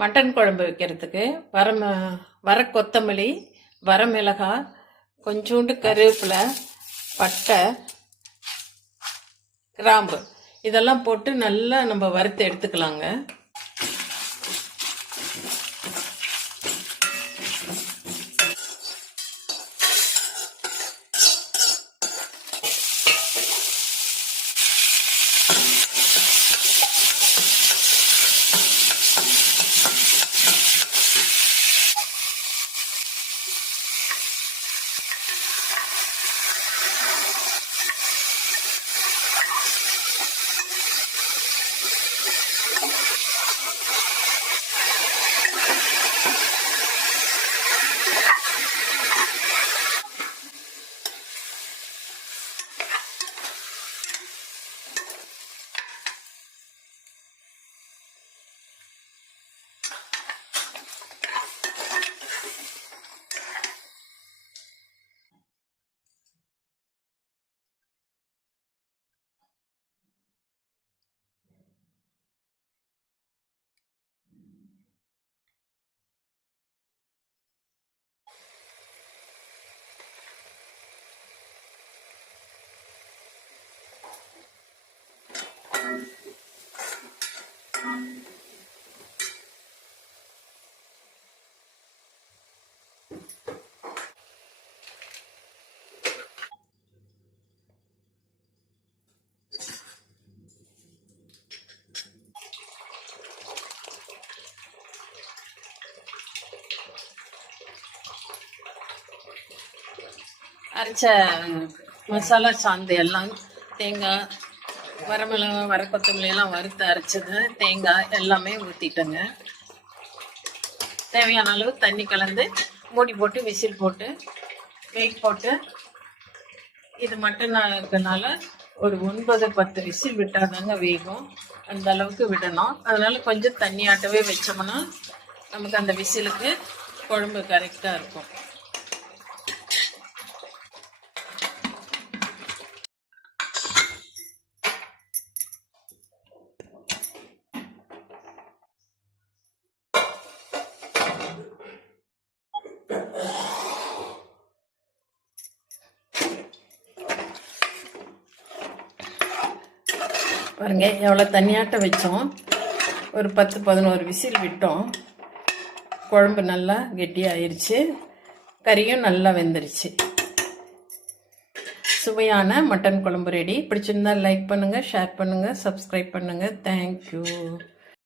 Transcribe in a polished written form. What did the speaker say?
Mutton குழம்பு வைக்கிறதுக்கு வர கொத்தமல்லி, வரமிளகாய், கொஞ்சோண்டு கருவேப்பிலை, பட்டை, கிராம்பு இதெல்லாம் போட்டு நல்லா நம்ம வறுத்து எடுத்துக்கலாங்க. அரைச்ச மசாலா சாந்து எல்லாம் தேங்காய், வரமிளகாய், வர கொத்தமல்லி எல்லாம் வறுத்து அரைச்சது, தேங்காய் எல்லாமே ஊற்றிட்டேங்க. தேவையான அளவு தண்ணி கலந்து மூடி போட்டு விசில் போட்டு வெயிட் போட்டு, இது மட்டன் இருக்கனால ஒரு 9-10 விசில் விட்டாதாங்க வேகும். அந்த அளவுக்கு விடணும். அதனால கொஞ்சம் தண்ணியாட்டவே வச்சோம்னா நமக்கு அந்த விசிலுக்கு குழம்பு கரெக்டாக இருக்கும். பாருங்க எவ்வளோ தண்ணியாட்ட வச்சோம். ஒரு 10-11 விசில் விட்டோம். குழம்பு நல்லா கெட்டியாயிருச்சு. கறியும் நல்லா வெந்துருச்சு. சுவையான மட்டன் குழம்பு ரெடி. பிடிச்சிருந்தா லைக் பண்ணுங்கள், ஷேர் பண்ணுங்கள், சப்ஸ்கிரைப் பண்ணுங்கள். தேங்க்யூ.